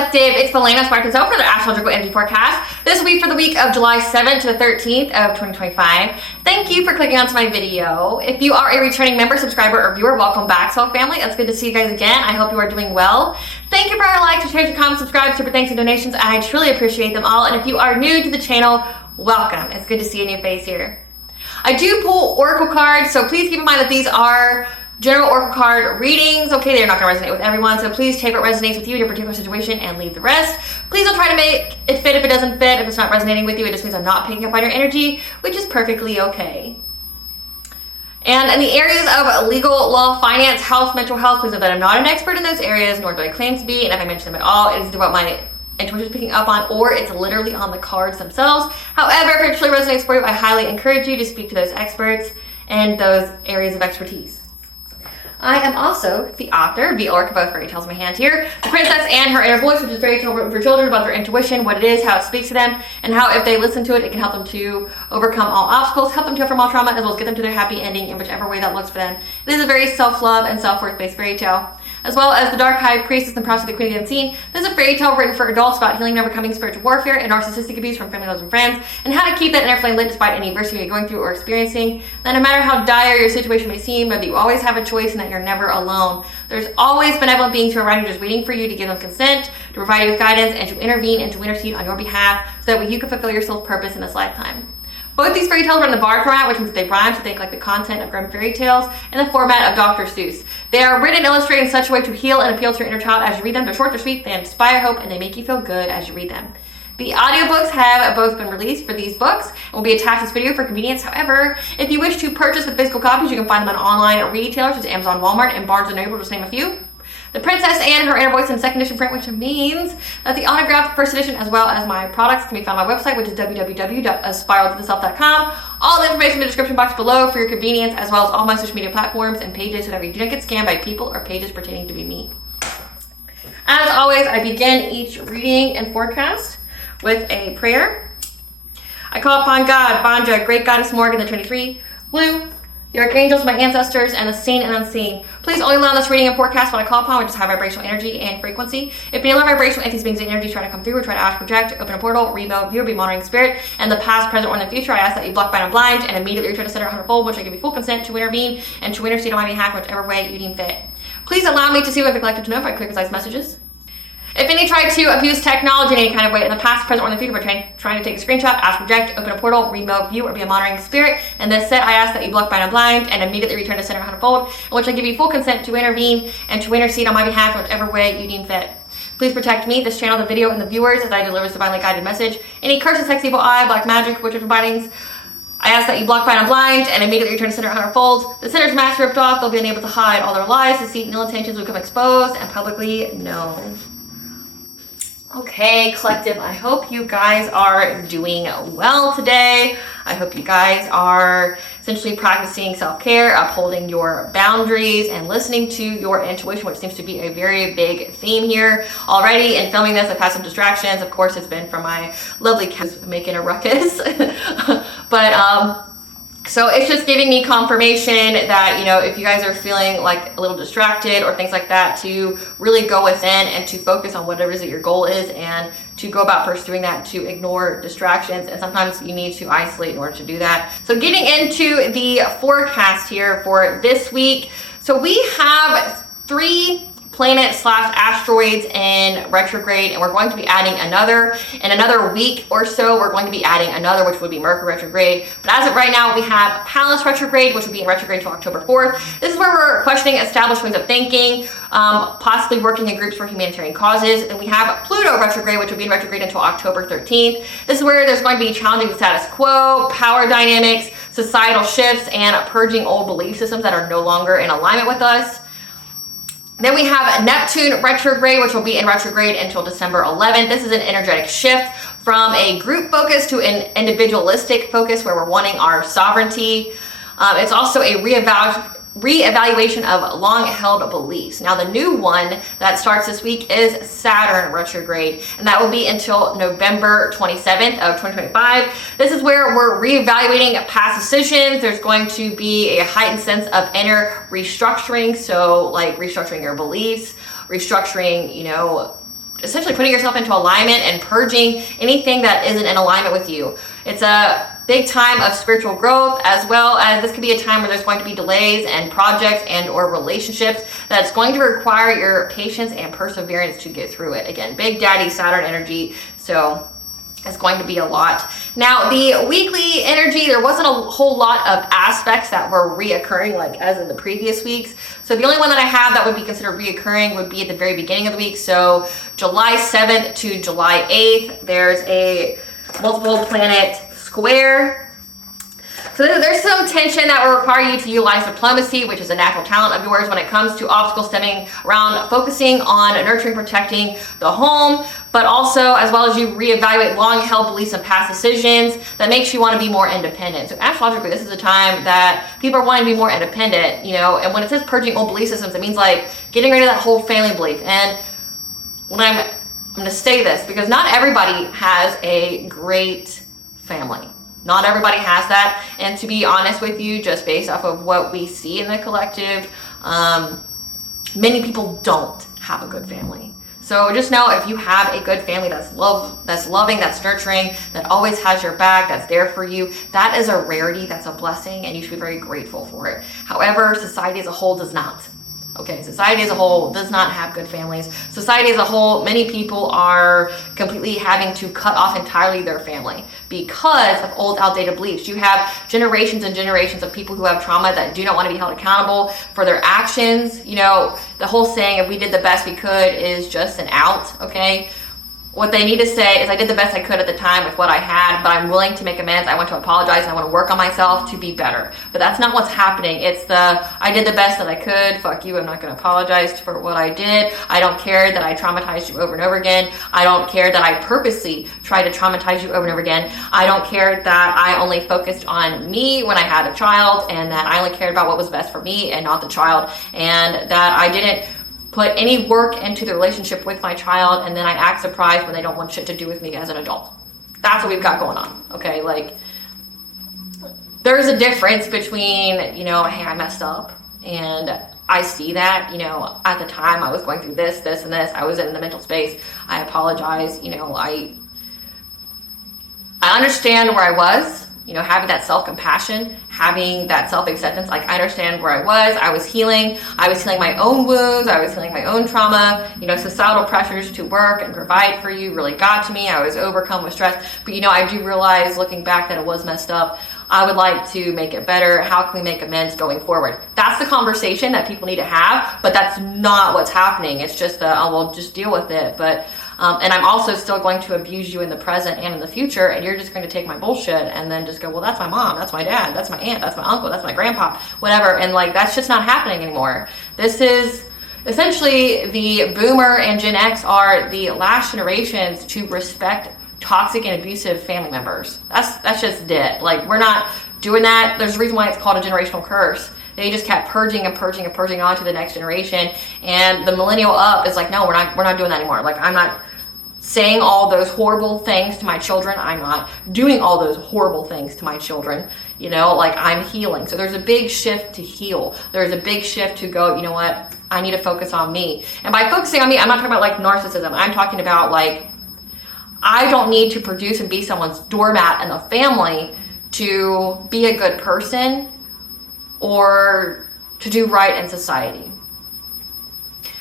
Collective, it's Belena Spartan for the Astrological Energy Forecast. This will be for the week of July 7th to the 13th of 2025. Thank you for clicking onto my video. If you are a returning member, subscriber, or viewer, welcome back, Soul Family. It's good to see you guys again. I hope you are doing well. Thank you for your likes, your shares, your comments, subscribe, super thanks, and donations. I truly appreciate them all. And if you are new to the channel, welcome. It's good to see a new face here. I do pull oracle cards, so please keep in mind that these are general oracle card readings. Okay, they're not going to resonate with everyone, so please take what resonates with you in your particular situation and leave the rest. Please don't try to make it fit if it doesn't fit. If it's not resonating with you, it just means I'm not picking up on your energy, which is perfectly okay. And in the areas of legal, law, finance, health, mental health, please know that I'm not an expert in those areas, nor do I claim to be, and if I mention them at all, it is what my intuition is picking up on, or it's literally on the cards themselves. However, if it truly resonates for you, I highly encourage you to speak to those experts and those areas of expertise. I am also the author of the Oracle of both fairy tales in my hand here. The Princess and Her Inner Voice, which is fairy tale written for children about their intuition, what it is, how it speaks to them, and how if they listen to it, it can help them to overcome all obstacles, help them to from all trauma, as well as get them to their happy ending in whichever way that looks for them. It is a very self-love and self-worth based fairy tale. As well as The Dark High Priestess and Prophecy of the Queen of the Unseen. This is a fairy tale written for adults about healing and overcoming spiritual warfare and narcissistic abuse from family, lovers, and friends, and how to keep that inner flame lit despite any adversity you're going through or experiencing. That no matter how dire your situation may seem, that you always have a choice and that you're never alone. There's always benevolent beings who are around you just waiting for you to give them consent, to provide you with guidance, and to intervene and to intercede on your behalf so that way you can fulfill your soul's purpose in this lifetime. Both these fairy tales are in the bard format, which means they rhyme, so think like the content of Grimm fairy tales, and the format of Dr. Seuss. They are written and illustrated in such a way to heal and appeal to your inner child as you read them. They're short, they're sweet, they inspire hope, and they make you feel good as you read them. The audiobooks have both been released for these books and will be attached to this video for convenience. However, if you wish to purchase the physical copies, you can find them on online retailers such as Amazon, Walmart, and Barnes & Noble, just to name a few. The Princess and Her Inner Voice in second edition print, which means that the autographed first edition as well as my products can be found on my website, which is www.aspiraltotheself.com. All the information in the description box below for your convenience, as well as all my social media platforms and pages so that we do not get scammed by people or pages pertaining to be me. As always, I begin each reading and forecast with a prayer. I call upon God, Banja, Great Goddess Morgan, the 23, Blue, the archangels, my ancestors, and the seen and unseen. Please only allow this reading and forecast what I call upon, which is high vibrational energy and frequency. If any low vibrational entities, beings, and energy try to come through or try to astral project, open a portal, remote, view, or be monitoring spirit, and the past, present, or in the future, I ask that you block, bind, and blind, and immediately return to center 100-fold, which I give you full consent to intervene and to intercede on my behalf, whichever way you deem fit. Please allow me to see what the collective to know if I clear concise messages. If any try to abuse technology in any kind of way in the past, present, or in the future, by trying to take a screenshot, astral project, open a portal, remote, view, or be a monitoring spirit, and this set, I ask that you block, bind, and blind, and immediately return to center 100-fold, in which I give you full consent to intervene and to intercede on my behalf, whichever way you deem fit. Please protect me, this channel, the video, and the viewers as I deliver this divinely guided message. Any curses, sex, evil eye, black magic, witches, and bindings, I ask that you block, bind, and blind, and immediately return to center 100-fold. The center's mask ripped off, they'll be unable to hide all their lies, deceit, and ill intentions will become exposed and publicly known. Okay, collective, I hope you guys are doing well today. I hope you guys are essentially practicing self-care, upholding your boundaries, and listening to your intuition, which seems to be a very big theme here already. In filming this, I've had some distractions. Of course, it's been from my lovely kids making a ruckus. So it's just giving me confirmation that, you know, if you guys are feeling like a little distracted or things like that, to really go within and to focus on whatever it is that your goal is and to go about pursuing that, to ignore distractions. And sometimes you need to isolate in order to do that. So getting into the forecast here for this week. So we have 3 planets / asteroids in retrograde, and we're going to be adding another in another week or so. We're going to be adding another, which would be Mercury retrograde. But as of right now, we have Pallas retrograde, which will be in retrograde until October 4th. This is where we're questioning established ways of thinking, possibly working in groups for humanitarian causes. Then we have Pluto retrograde, which will be in retrograde until October 13th. This is where there's going to be challenging the status quo, power dynamics, societal shifts, and purging old belief systems that are no longer in alignment with us. Then we have Neptune retrograde, which will be in retrograde until December 11th. This is an energetic shift from a group focus to an individualistic focus where we're wanting our sovereignty. It's also a reevaluation of long-held beliefs. Now, the new one that starts this week is Saturn retrograde, and that will be until November 27th of 2025. This is where we're reevaluating past decisions. There's going to be a heightened sense of inner restructuring, so like restructuring your beliefs, restructuring, you know, essentially putting yourself into alignment and purging anything that isn't in alignment with you. It's a big time of spiritual growth, as well as this could be a time where there's going to be delays and projects and or relationships that's going to require your patience and perseverance to get through it. Again, Big Daddy Saturn energy, so it's going to be a lot. Now, the weekly energy, there wasn't a whole lot of aspects that were reoccurring like as in the previous weeks. So the only one that I have that would be considered reoccurring would be at the very beginning of the week. So July 7th to July 8th, there's a multiple planet square. So there's some tension that will require you to utilize diplomacy, which is a natural talent of yours when it comes to obstacles stemming around focusing on nurturing, protecting the home, but also as well as you reevaluate long-held beliefs and past decisions that makes you want to be more independent. So astrologically, this is a time that people are wanting to be more independent, you know, and when it says purging old belief systems, it means like getting rid of that whole family belief. And when I'm going to say this because not everybody has a great family. Not everybody has that, and to be honest with you, just based off of what we see in the collective, many people don't have a good family. So just know if you have a good family that's loving, that's nurturing, that always has your back, that's there for you, that is a rarity, that's a blessing, and you should be very grateful for it. However, society as a whole does not. Okay, society as a whole does not have good families. Society as a whole, many people are completely having to cut off entirely their family because of old, outdated beliefs. You have generations and generations of people who have trauma that do not want to be held accountable for their actions. You know, the whole saying, if we did the best we could is just an out, okay? What they need to say is, I did the best I could at the time with what I had, but I'm willing to make amends. I want to apologize. I want to work on myself to be better. But that's not what's happening. It's I did the best that I could. Fuck you. I'm not going to apologize for what I did. I don't care that I traumatized you over and over again. I don't care that I purposely tried to traumatize you over and over again. I don't care that I only focused on me when I had a child and that I only cared about what was best for me and not the child, and that I didn't put any work into the relationship with my child, and then I act surprised when they don't want shit to do with me as an adult. That's what we've got going on, okay? Like, there's a difference between, you know, hey, I messed up, and I see that, you know, at the time I was going through this, and this. I was in the mental space. I apologize, you know, I understand where I was, you know, having that self-compassion, having that self-acceptance. Like, I understand where I was healing my own wounds, I was healing my own trauma, you know, societal pressures to work and provide for you really got to me. I was overcome with stress, but you know, I do realize looking back that it was messed up. I would like to make it better. How can we make amends going forward? That's the conversation that people need to have, but that's not what's happening. It's just oh, well, just deal with it. But and I'm also still going to abuse you in the present and in the future, and you're just going to take my bullshit and then just go, well, that's my mom, that's my dad, that's my aunt, that's my uncle, that's my grandpa, whatever. And like, that's just not happening anymore. This is essentially the boomer and Gen X are the last generations to respect toxic and abusive family members. That's just it. Like, we're not doing that. There's a reason why it's called a generational curse. They just kept purging and purging and purging on to the next generation, and the millennial up is like, no, we're not doing that anymore. Like, I'm not saying all those horrible things to my children. I'm not doing all those horrible things to my children. You know, like, I'm healing. So there's a big shift to heal. There's a big shift to go, you know what, I need to focus on me. And by focusing on me, I'm not talking about like narcissism. I'm talking about like, I don't need to produce and be someone's doormat in the family to be a good person or to do right in society.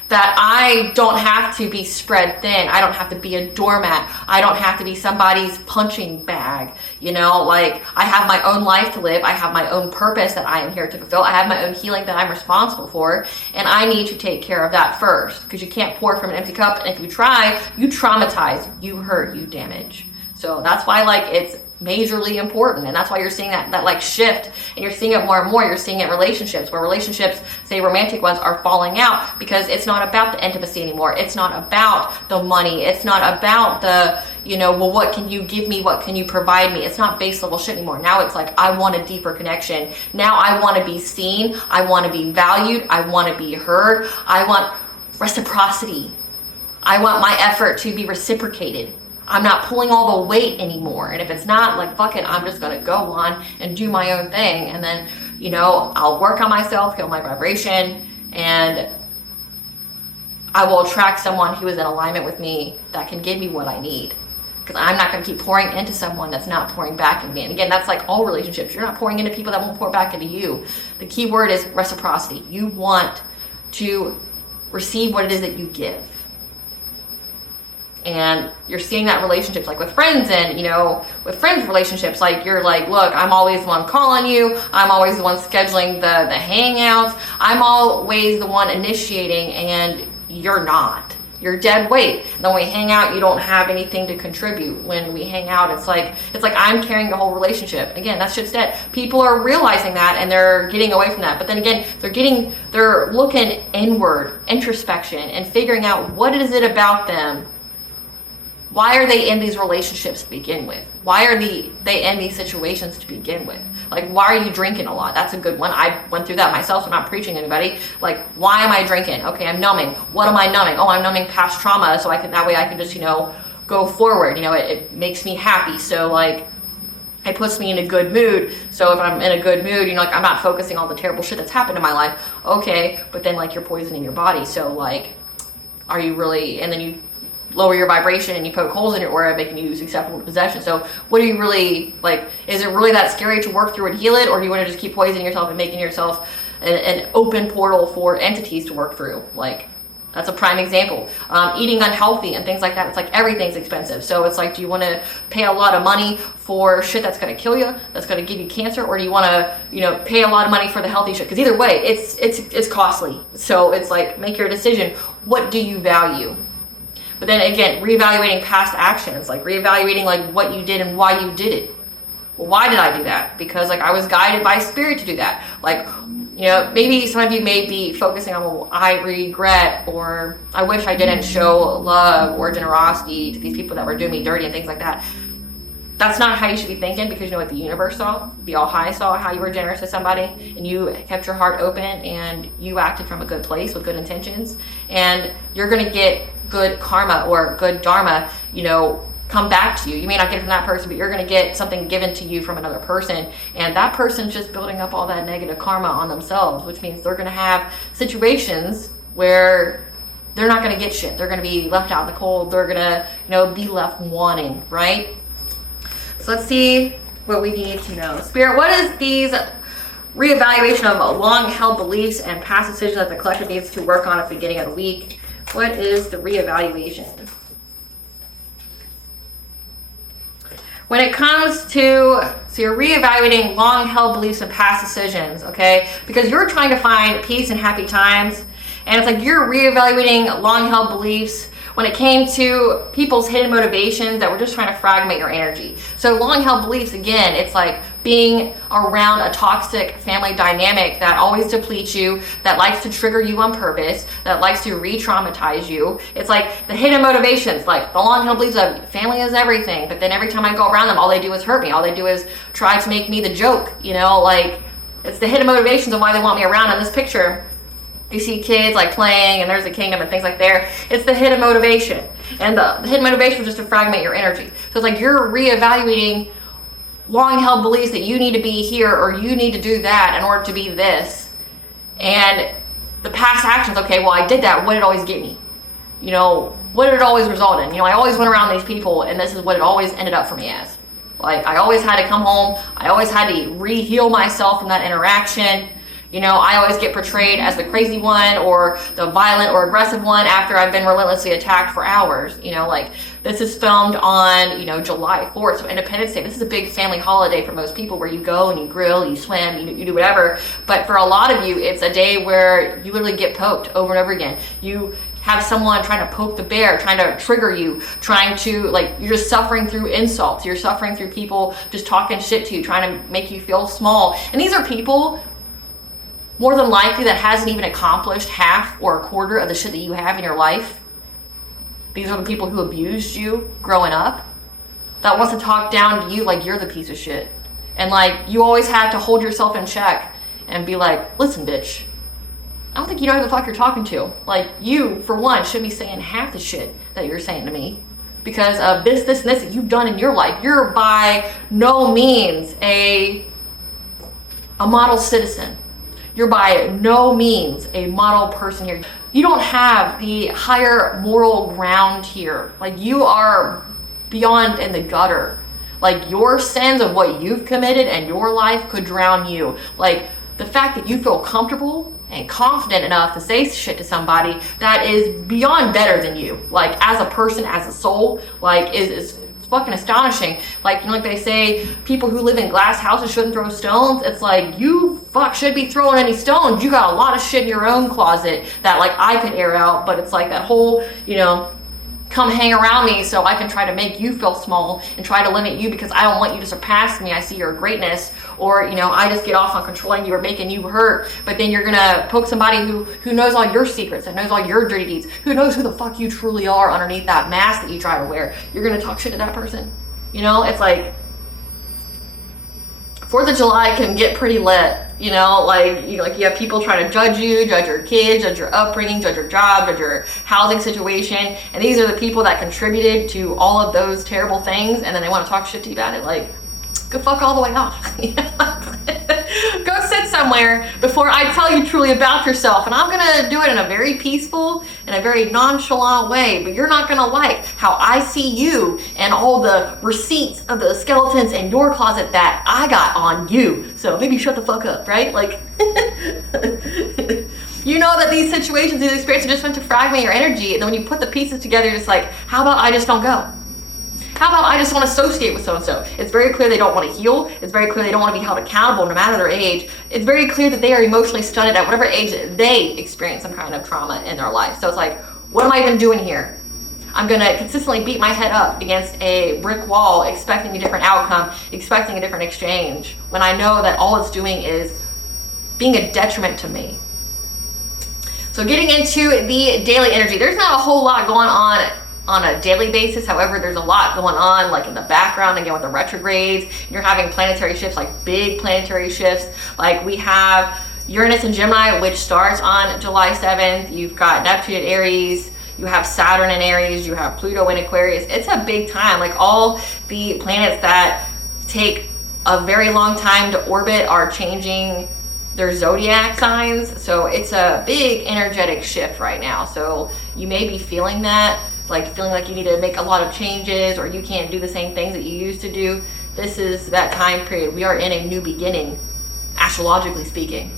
That I don't have to be spread thin. I don't have to be a doormat. I don't have to be somebody's punching bag. You know, like, I have my own life to live. I have my own purpose that I am here to fulfill. I have my own healing that I'm responsible for. And I need to take care of that first, because you can't pour from an empty cup. And if you try, you traumatize, you hurt, you damage. So that's why, like, it's majorly important, and that's why you're seeing that like shift, and you're seeing it more and more. You're seeing it in relationships, where relationships, say romantic ones, are falling out because it's not about the intimacy anymore. It's not about the money. It's not about the, you know, well, what can you give me? What can you provide me? It's not base level shit anymore. Now it's like, I want a deeper connection. Now I want to be seen. I want to be valued. I want to be heard. I want reciprocity. I want my effort to be reciprocated. I'm not pulling all the weight anymore. And if it's not, like, fuck it, I'm just going to go on and do my own thing. And then, you know, I'll work on myself, heal my vibration, and I will attract someone who is in alignment with me that can give me what I need. Because I'm not going to keep pouring into someone that's not pouring back into me. And again, that's like all relationships. You're not pouring into people that won't pour back into you. The key word is reciprocity. You want to receive what it is that you give. And you're seeing that relationships, like with friends, and with friends relationships, like you're like, look, I'm always the one calling you, I'm always the one scheduling the hangouts, I'm always the one initiating, and you're not. You're dead weight. And then when we hang out, you don't have anything to contribute. When we hang out, it's like I'm carrying the whole relationship. Again, that shit's dead. People are realizing that, and they're getting away from that. But then again, they're looking inward, introspection, and figuring out what is it about them. Why are they in these relationships to begin with? Why are they in these situations to begin with? Like, why are you drinking a lot? That's a good one. I went through that myself, so I'm not preaching to anybody. Like, why am I drinking? Okay, I'm numbing. What am I numbing? Oh, I'm numbing past trauma, so that way I can just, go forward. It makes me happy. So, like, it puts me in a good mood. So if I'm in a good mood, I'm not focusing on the terrible shit that's happened in my life. Okay, but then, like, you're poisoning your body. So, like, are you really, and then you lower your vibration and you poke holes in your aura, making you susceptible to possession. So what are you really, like, is it really that scary to work through and heal it, or do you want to just keep poisoning yourself and making yourself an open portal for entities to work through? Like, that's a prime example. Eating unhealthy and things like that. It's like everything's expensive. So it's like, do you want to pay a lot of money for shit that's going to kill you, that's going to give you cancer, or do you want to, pay a lot of money for the healthy shit? Because either way, it's costly. So it's like, make your decision. What do you value? But then again, reevaluating past actions, like reevaluating like what you did and why you did it. Well, why did I do that? Because like I was guided by spirit to do that. Like, maybe some of you may be focusing on, well, I regret, or I wish I didn't show love or generosity to these people that were doing me dirty and things like that. That's not how you should be thinking, because you know what the universe saw? The All High saw how you were generous to somebody, and you kept your heart open, and you acted from a good place with good intentions, and you're going to get good karma or good dharma, come back to you. You may not get it from that person, but you're going to get something given to you from another person, and that person's just building up all that negative karma on themselves, which means they're going to have situations where they're not going to get shit. They're going to be left out in the cold. They're going to, be left wanting, right? So let's see what we need to know. Spirit, what is these reevaluation of long-held beliefs and past decisions that the collective needs to work on at the beginning of the week? What is the reevaluation? When it comes to, so you're reevaluating long-held beliefs and past decisions, okay? Because you're trying to find peace and happy times, and it's like you're reevaluating long-held beliefs when it came to people's hidden motivations that were just trying to fragment your energy. So long-held beliefs, again, it's like being around a toxic family dynamic that always depletes you, that likes to trigger you on purpose, that likes to re-traumatize you. It's like the hidden motivations, like the long-held beliefs of family is everything, but then every time I go around them, all they do is hurt me. All they do is try to make me the joke, like it's the hidden motivations of why they want me around. In this picture, you see kids like playing, and there's a kingdom and things like there. It's the hidden motivation. And the hidden motivation was just to fragment your energy. So it's like you're reevaluating long-held beliefs that you need to be here, or you need to do that in order to be this. And the past actions, okay, well, I did that. What did it always get me? What did it always result in? I always went around these people, and this is what it always ended up for me as. Like, I always had to come home. I always had to re-heal myself from that interaction. I always get portrayed as the crazy one or the violent or aggressive one after I've been relentlessly attacked for hours. Like this is filmed on, July 4th, so Independence Day. This is a big family holiday for most people, where you go and you grill, you swim, you do whatever. But for a lot of you, it's a day where you literally get poked over and over again. You have someone trying to poke the bear, trying to trigger you, trying to, you're just suffering through insults. You're suffering through people just talking shit to you, trying to make you feel small. And these are people, more than likely, that hasn't even accomplished half or a quarter of the shit that you have in your life. These are the people who abused you growing up, that wants to talk down to you like you're the piece of shit. And you always have to hold yourself in check and be like, listen, bitch, I don't think you know who the fuck you're talking to. You, for one, shouldn't be saying half the shit that you're saying to me because of this, and this that you've done in your life. You're by no means a model citizen. You're by no means a model person here. you don't have the higher moral ground here. Like, you are beyond in the gutter. Like, your sins of what you've committed and your life could drown you. Like, the fact that you feel comfortable and confident enough to say shit to somebody that is beyond better than you, like, as a person, as a soul, like, is fucking astonishing. Like, you know, like they say, people who live in glass houses shouldn't throw stones. It's like, you should be throwing any stones. You got a lot of shit in your own closet that, like, I could air out, but it's like that whole, you know, come hang around me so I can try to make you feel small and try to limit you because I don't want you to surpass me. I see your greatness, or, you know, I just get off on controlling you or making you hurt. But then you're gonna poke somebody who knows all your secrets and knows all your dirty deeds, who knows who the fuck you truly are underneath that mask that you try to wear. You're gonna talk shit to that person. You know, it's like 4th of July can get pretty lit. You know, like, you know, like, you have people trying to judge you, judge your kids, judge your upbringing, judge your job, judge your housing situation. And these are the people that contributed to all of those terrible things. And then they want to talk shit to you about it. Like, go fuck all the way off. Go sit somewhere before I tell you truly about yourself. And I'm going to do it in a very peaceful and a very nonchalant way. But you're not going to like how I see you and all the receipts of the skeletons in your closet that I got on you. So maybe shut the fuck up, right? Like, you know that these situations, these experiences are just meant to fragment your energy. And then when you put the pieces together, you're just like, how about I just don't go? How about I just want to associate with so-and-so? It's very clear they don't want to heal. It's very clear they don't want to be held accountable no matter their age. It's very clear that they are emotionally stunted at whatever age they experience some kind of trauma in their life. So it's like, what am I even doing here? I'm going to consistently beat my head up against a brick wall, expecting a different outcome, expecting a different exchange, when I know that all it's doing is being a detriment to me. So getting into the daily energy, there's not a whole lot going on a daily basis. However, there's a lot going on, like, in the background, again, with the retrogrades. You're having planetary shifts, like big planetary shifts. Like, we have Uranus in Gemini, which starts on July 7th. You've got Neptune in Aries. You have Saturn in Aries. You have Pluto in Aquarius. It's a big time. Like, all the planets that take a very long time to orbit are changing their zodiac signs. So it's a big energetic shift right now. So you may be feeling that, like, feeling like you need to make a lot of changes, or you can't do the same things that you used to do. This is that time period. We are in a new beginning, astrologically speaking.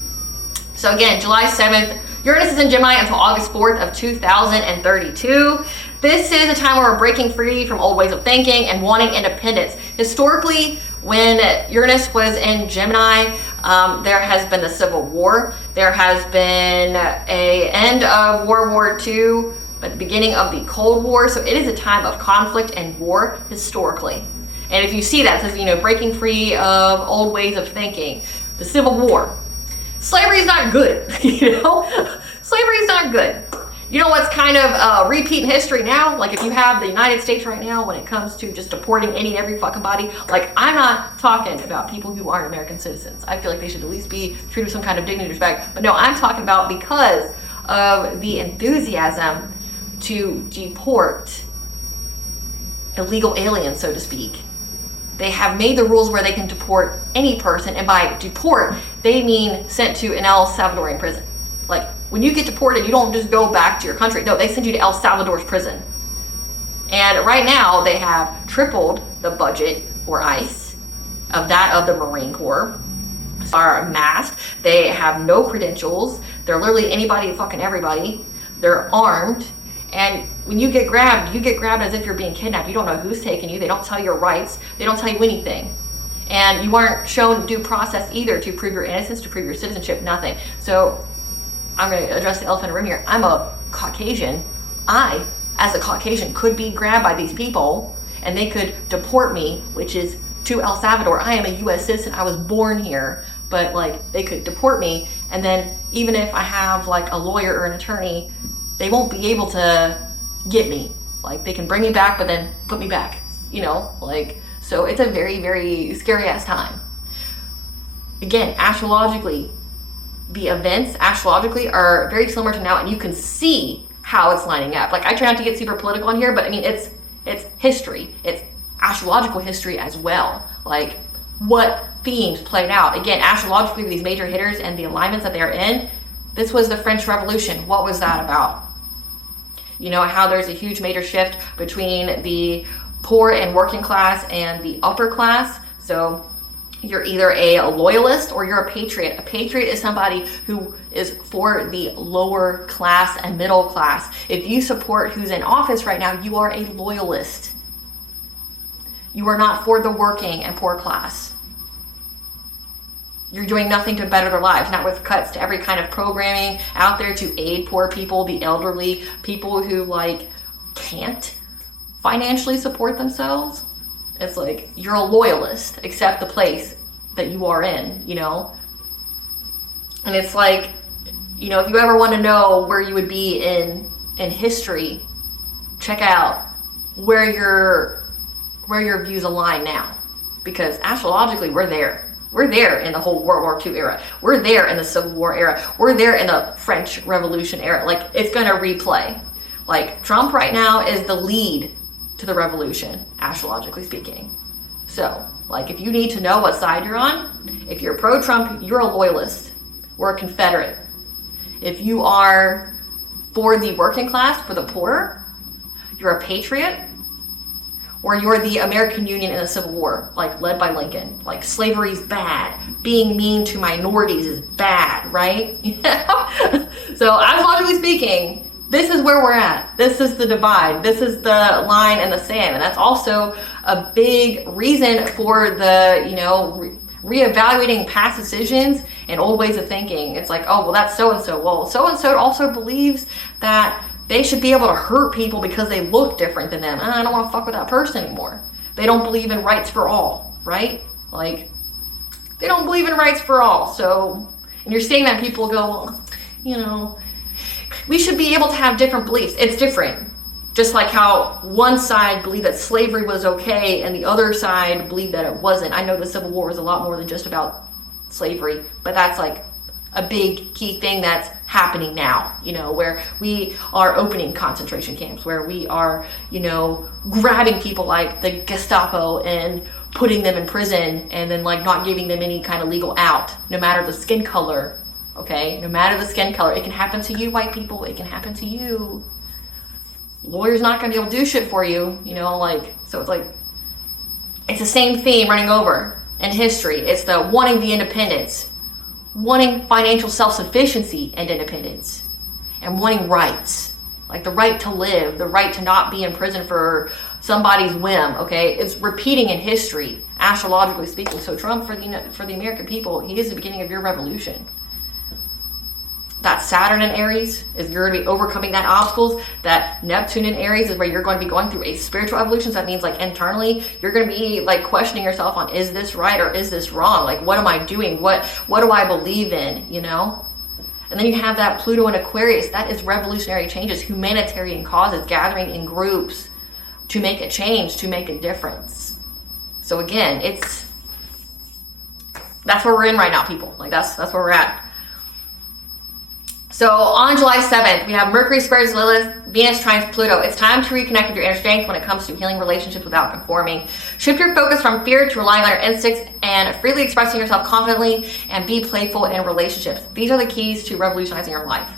So again, July 7th, Uranus is in Gemini until August 4th of 2032. This is a time where we're breaking free from old ways of thinking and wanting independence. Historically, when Uranus was in Gemini, there has been the Civil War. There has been an end of World War II, at the beginning of the Cold War. So it is a time of conflict and war historically. And if you see that, it says, you know, breaking free of old ways of thinking, the Civil War. Slavery is not good, you know? Slavery is not good. You know what's kind of repeat in history now? Like, if you have the United States right now, when it comes to just deporting any and every fucking body, like, I'm not talking about people who aren't American citizens. I feel like they should at least be treated with some kind of dignity and respect. But no, I'm talking about because of the enthusiasm to deport illegal aliens, so to speak. They have made the rules where they can deport any person, and by deport, they mean sent to an El Salvadorian prison. Like, when you get deported, you don't just go back to your country. No, they send you to El Salvador's prison. And right now, they have tripled the budget, or ICE, of that of the Marine Corps. Are masked. They have no credentials. They're literally anybody and fucking everybody. They're armed. And when you get grabbed as if you're being kidnapped. You don't know who's taking you. They don't tell you your rights. They don't tell you anything. And you aren't shown due process either to prove your innocence, to prove your citizenship, nothing. So I'm going to address the elephant in the room here. I'm a Caucasian. I, as a Caucasian, could be grabbed by these people and they could deport me, which is to El Salvador. I am a U.S. citizen. I was born here. But, like, they could deport me. And then even if I have, like, a lawyer or an attorney, they won't be able to get me. Like, they can bring me back, but then put me back, you know? Like, so it's a very, very scary ass time. Again, astrologically, the events astrologically are very similar to now, and you can see how it's lining up. Like, I try not to get super political on here, but I mean, it's history. It's astrological history as well. Like, what themes played out. Again, astrologically, with these major hitters and the alignments that they're in, This was the French Revolution. What was that about? You know, how there's a huge major shift between the poor and working class and the upper class. So you're either a loyalist or you're a patriot. A patriot is somebody who is for the lower class and middle class. If you support who's in office right now, you are a loyalist. You are not for the working and poor class. You're doing nothing to better their lives, not with cuts to every kind of programming out there to aid poor people, the elderly, people who like can't financially support themselves. It's like, you're a loyalist, accept the place that you are in, you know? And it's like, you know, if you ever want to know where you would be in history, check out where your views align now. Because astrologically, we're there. We're there in the whole World War II era. We're there in the Civil War era. We're there in the French Revolution era. Like, it's gonna replay. Like, Trump right now is the lead to the revolution, astrologically speaking. So, like, if you need to know what side you're on, if you're pro-Trump, you're a loyalist. We're a Confederate. If you are for the working class, for the poor, you're a patriot. Or you're the American Union in the Civil War, like led by Lincoln. Like, slavery's bad. Being mean to minorities is bad, right? So, astrologically speaking, this is where we're at. This is the divide. This is the line in the sand. And that's also a big reason for the, you know, reevaluating past decisions and old ways of thinking. It's like, oh, well, that's so-and-so. Well, so-and-so also believes that they should be able to hurt people because they look different than them. I don't want to fuck with that person anymore. They don't believe in rights for all, right? Like, they don't believe in rights for all. So, and you're seeing that people go, well, you know, we should be able to have different beliefs. It's different. Just like how one side believed that slavery was okay and the other side believed that it wasn't. I know the Civil War was a lot more than just about slavery, but that's like a big key thing that's happening now, you know, where we are opening concentration camps, where we are, you know, grabbing people like the Gestapo and putting them in prison and then like not giving them any kind of legal out, no matter the skin color, okay? No matter the skin color. It can happen to you, white people. It can happen to you. Lawyer's not gonna be able to do shit for you, you know, like, so it's like, it's the same theme running over in history. It's the wanting the independence, wanting financial self-sufficiency and independence, and wanting rights, like the right to live, the right to not be in prison for somebody's whim, okay? It's repeating in history, astrologically speaking. So Trump, for the American people, he is the beginning of your revolution. That Saturn in Aries is you're going to be overcoming that obstacles. That Neptune in Aries is where you're going to be going through a spiritual evolution. So that means like internally, you're going to be like questioning yourself on, is this right or is this wrong? Like, what am I doing? What do I believe in, you know? And then you have that Pluto in Aquarius. That is revolutionary changes, humanitarian causes, gathering in groups to make a change, to make a difference. So again, that's where we're in right now, people. Like that's where we're at. So on July 7th, we have Mercury squares Lilith, Venus trines Pluto. It's time to reconnect with your inner strength when it comes to healing relationships without conforming. Shift your focus from fear to relying on your instincts and freely expressing yourself confidently, and be playful in relationships. These are the keys to revolutionizing your life.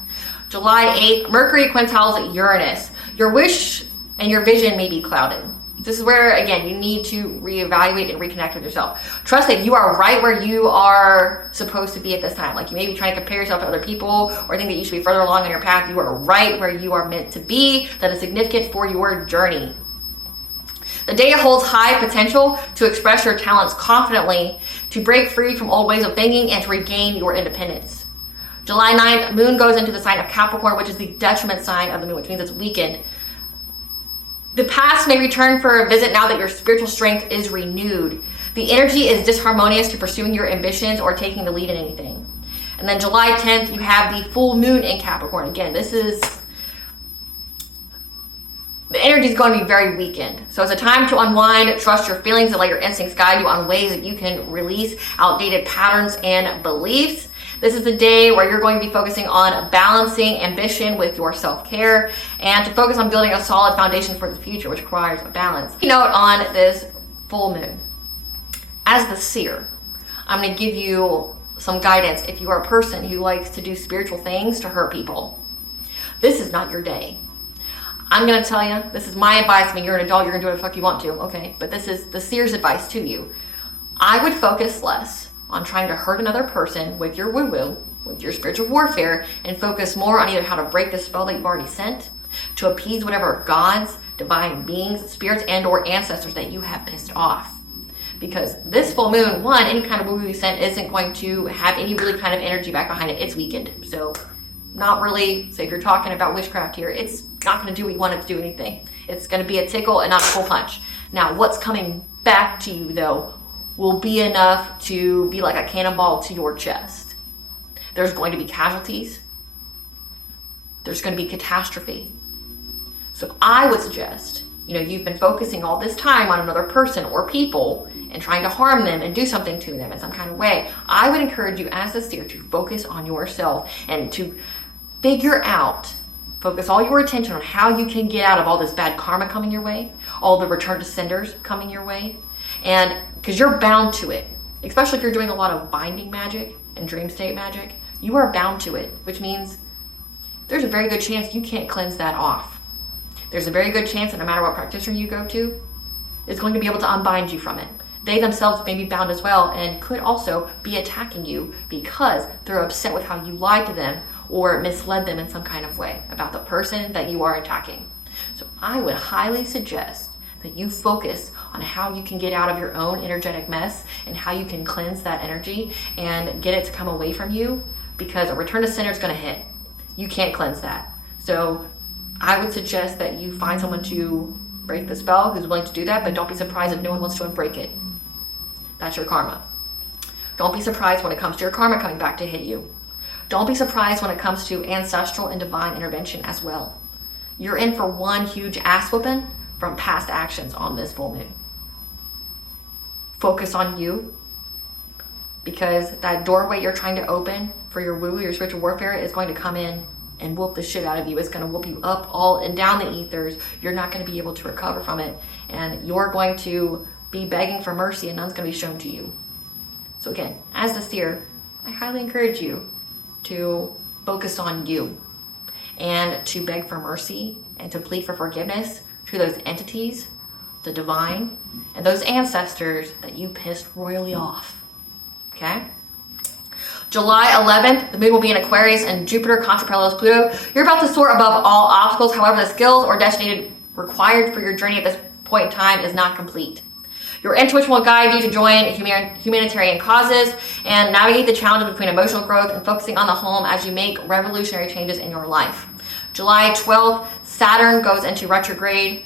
July 8th, Mercury quintals Uranus. Your wish and your vision may be clouded. This is where, again, you need to reevaluate and reconnect with yourself. Trust that you are right where you are supposed to be at this time. Like, you may be trying to compare yourself to other people or think that you should be further along on your path. You are right where you are meant to be. That is significant for your journey. The day holds high potential to express your talents confidently, to break free from old ways of thinking, and to regain your independence. July 9th, Moon goes into the sign of Capricorn, which is the detriment sign of the Moon, which means it's weakened. The past may return for a visit now that your spiritual strength is renewed. The energy is disharmonious to pursuing your ambitions or taking the lead in anything. And then July 10th, you have the full moon in Capricorn. Again, the energy is going to be very weakened. So it's a time to unwind, trust your feelings, and let your instincts guide you on ways that you can release outdated patterns and beliefs. This is a day where you're going to be focusing on balancing ambition with your self-care, and to focus on building a solid foundation for the future, which requires a balance. Note on this full moon, as the seer, I'm going to give you some guidance if you are a person who likes to do spiritual things to hurt people. This is not your day. I'm going to tell you, this is my advice. I mean, you're an adult, you're going to do what the fuck you want to, okay? But this is the seer's advice to you. I would focus less on trying to hurt another person with your woo-woo, with your spiritual warfare, and focus more on either how to break the spell that you've already sent, to appease whatever gods, divine beings, spirits, and or ancestors that you have pissed off. Because this full moon, one, any kind of woo-woo you sent isn't going to have any really kind of energy back behind it. It's weakened. So not really, so if you're talking about witchcraft here, it's not going to do what you want it to do anything. It's going to be a tickle and not a full punch. Now, what's coming back to you, though, will be enough to be like a cannonball to your chest. There's going to be casualties. There's going to be catastrophe. So I would suggest, you've been focusing all this time on another person or people and trying to harm them and do something to them in some kind of way. I would encourage you as a seer to focus on yourself and to focus all your attention on how you can get out of all this bad karma coming your way, all the return to senders coming your way, and because you're bound to it, especially if you're doing a lot of binding magic and dream state magic, you are bound to it, which means there's a very good chance you can't cleanse that off. There's a very good chance that no matter what practitioner you go to, is going to be able to unbind you from it. They themselves may be bound as well and could also be attacking you because they're upset with how you lied to them or misled them in some kind of way about the person that you are attacking. So I would highly suggest that you focus on how you can get out of your own energetic mess and how you can cleanse that energy and get it to come away from you, because a return to sender is going to hit. You can't cleanse that. So I would suggest that you find someone to break the spell who's willing to do that, but don't be surprised if no one wants to unbreak it. That's your karma. Don't be surprised when it comes to your karma coming back to hit you. Don't be surprised when it comes to ancestral and divine intervention as well. You're in for one huge ass whooping from past actions on this full moon. Focus on you, because that doorway you're trying to open for your woo, your spiritual warfare, is going to come in and whoop the shit out of you. It's going to whoop you up all and down the ethers. You're not going to be able to recover from it, and you're going to be begging for mercy, and none's going to be shown to you. So again, as the seer, I highly encourage you to focus on you and to beg for mercy and to plead for forgiveness to those entities, the divine, and those ancestors that you pissed royally off. Okay? July 11th, the moon will be in Aquarius and Jupiter contraparallels Pluto. You're about to soar above all obstacles. However, the skills or destiny required for your journey at this point in time is not complete. Your intuition will guide you to join humanitarian causes and navigate the challenges between emotional growth and focusing on the home as you make revolutionary changes in your life. July 12th, Saturn goes into retrograde.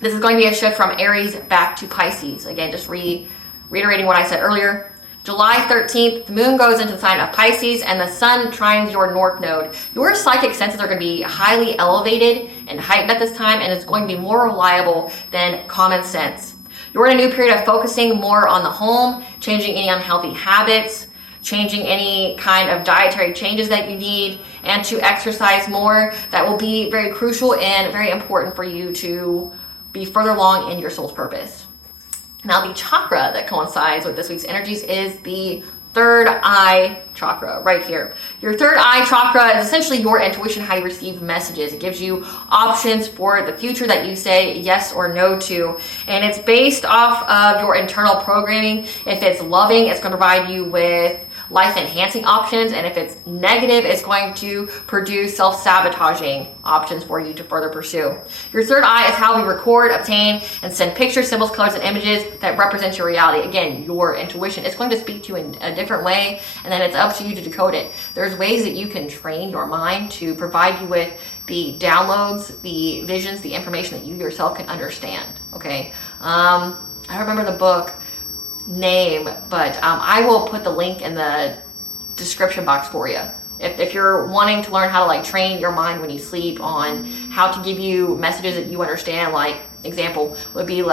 This is going to be a shift from Aries back to Pisces. Again, just reiterating what I said earlier. July 13th, the moon goes into the sign of Pisces and the sun trines your north node. Your psychic senses are going to be highly elevated and heightened at this time, and it's going to be more reliable than common sense. You're in a new period of focusing more on the home, changing any unhealthy habits, changing any kind of dietary changes that you need, and to exercise more. That will be very crucial and very important for you to be further along in your soul's purpose. Now, the chakra that coincides with this week's energies is the third eye chakra right here. Your third eye chakra is essentially your intuition, how you receive messages. It gives you options for the future that you say yes or no to. And it's based off of your internal programming. If it's loving, it's going to provide you with life-enhancing options, and if it's negative, it's going to produce self-sabotaging options for you to further pursue. Your third eye is how we record, obtain, and send pictures, symbols, colors, and images that represent your reality. Again, your intuition. It's going to speak to you in a different way, and then it's up to you to decode it. There's ways that you can train your mind to provide you with the downloads, the visions, the information that you yourself can understand. Okay, I don't remember the book name, but I will put the link in the description box for you. If you're wanting to learn how to train your mind when you sleep on how to give you messages that you understand, example would be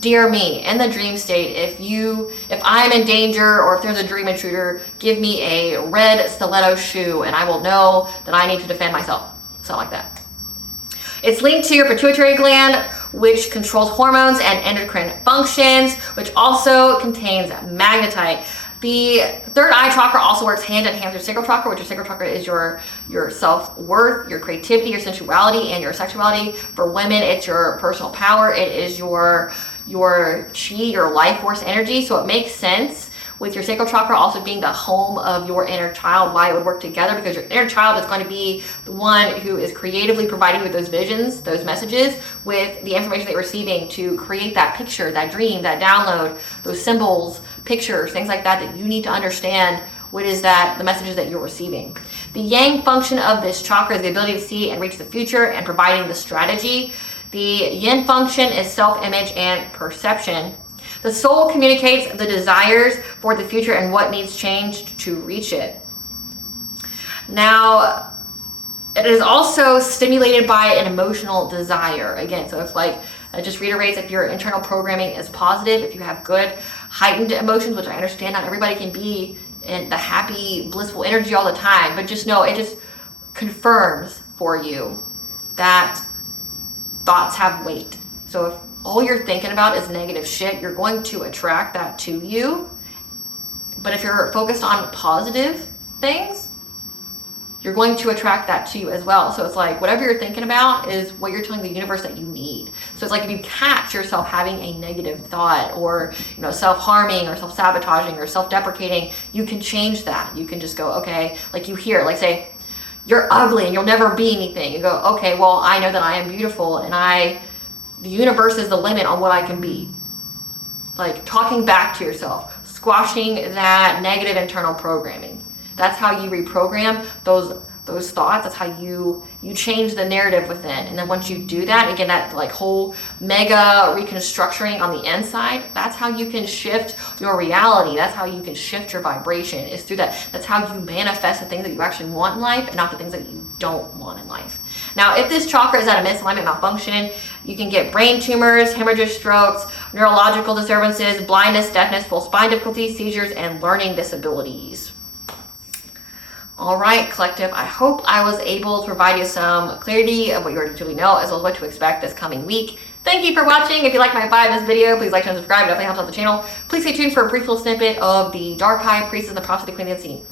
dear me, in the dream state, if I'm in danger or if there's a dream intruder, give me a red stiletto shoe and I will know that I need to defend myself. Something like that. It's linked to your pituitary gland, which controls hormones and endocrine functions, which also contains magnetite. The third eye chakra also works hand in hand with your sacral chakra, which your sacral chakra is your self-worth, your creativity, your sensuality, and your sexuality. For women, it's your personal power. It is your chi, your life force energy. So it makes sense with your sacral chakra also being the home of your inner child, why it would work together, because your inner child is going to be the one who is creatively providing you with those visions, those messages, with the information that you're receiving to create that picture, that dream, that download, those symbols, pictures, things like that you need to understand what is that, the messages that you're receiving. The yang function of this chakra is the ability to see and reach the future and providing the strategy. The yin function is self-image and perception. The soul communicates the desires for the future and what needs changed to reach it. Now, it is also stimulated by an emotional desire. Again, so if it just reiterates, if your internal programming is positive, if you have good heightened emotions, which I understand not everybody can be in the happy, blissful energy all the time, but just know it just confirms for you that thoughts have weight. So if all you're thinking about is negative shit, you're going to attract that to you. But if you're focused on positive things, you're going to attract that to you as well. So it's like whatever you're thinking about is what you're telling the universe that you need. So it's like if you catch yourself having a negative thought or self-harming or self-sabotaging or self-deprecating, you can change that. You can just go, okay, like you hear, like say, you're ugly and you'll never be anything. You go, okay, well, I know that I am beautiful and the universe is the limit on what I can be. Like talking back to yourself, squashing that negative internal programming. That's how you reprogram those thoughts. That's how you change the narrative within. And then once you do that, again, that like whole mega reconstructing on the inside, that's how you can shift your reality. That's how you can shift your vibration, is through that. That's how you manifest the things that you actually want in life and not the things that you don't want in life. Now, if this chakra is at a misalignment, malfunction, you can get brain tumors, hemorrhages, strokes, neurological disturbances, blindness, deafness, full spine difficulties, seizures, and learning disabilities. All right, collective, I hope I was able to provide you some clarity of what you already truly know, as well as what to expect this coming week. Thank you for watching. If you like my vibe in this video, please like and subscribe. It definitely helps out the channel. Please stay tuned for a brief little snippet of the Dark High Priestess and the Prophecy Queen of the Unseen.